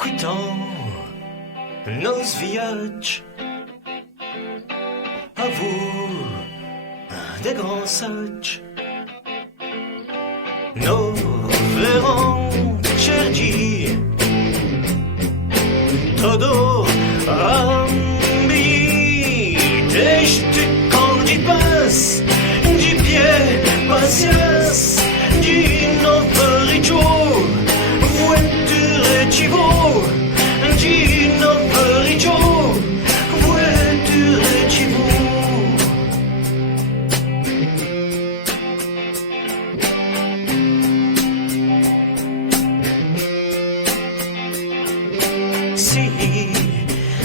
écoutant nos villages, à vous des grands sages, nos verrons cergi, todo ambi, desde quand j'y passe, du pied patience, du novericcio, voiture cibo, du novericcio, voiture cibo. Si,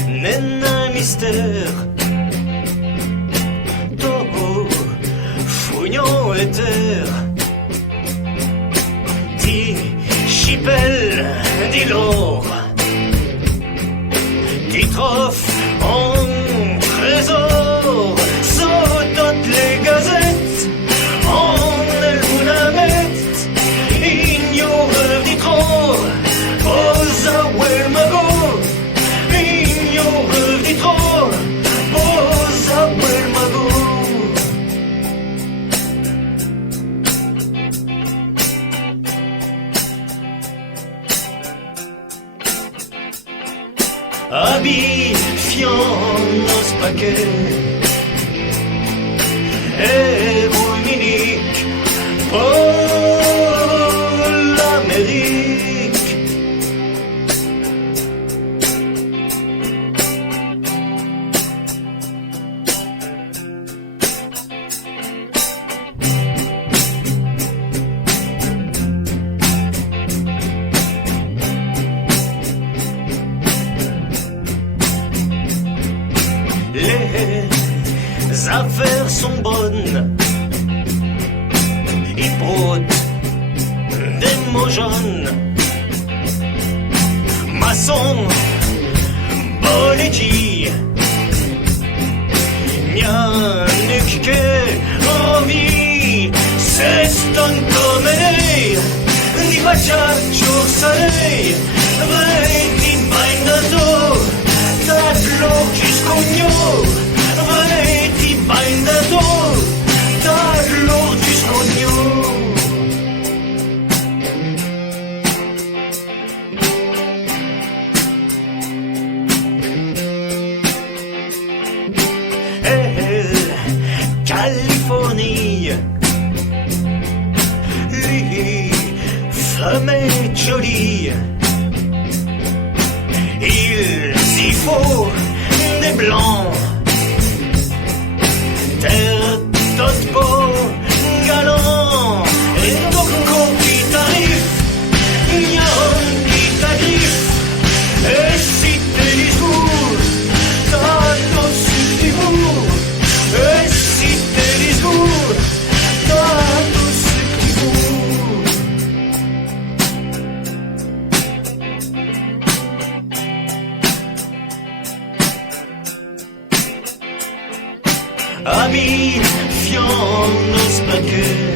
nena mister, to fugno eter, di chipel, di lor, di trof en trésor, sur toutes les gazettes, en elbunamet, ignore di trop, osa wel mago, ignore di trop, osa wel mago. Abifiant paquets et Dominique pour l'Amérique. Les affaires sont bonnes, ils brodent des mots jaunes. Maçon, bolegi, nyanuke, envie, c'est un comedy, di baciaccio sarei, vrei di bainato, t'adlor jusqu'au vrei di bainato, t'adlor jusqu'au Californie, les femmes jolies, il y faut des blancs, terre toute beau, galant, et coco qui t'arrive, ignorant qui t'agriffe, et si t'es discours, t'as tous du bout, et si t'es discours, t'as tous du bout. Amis, fiant nos paquets,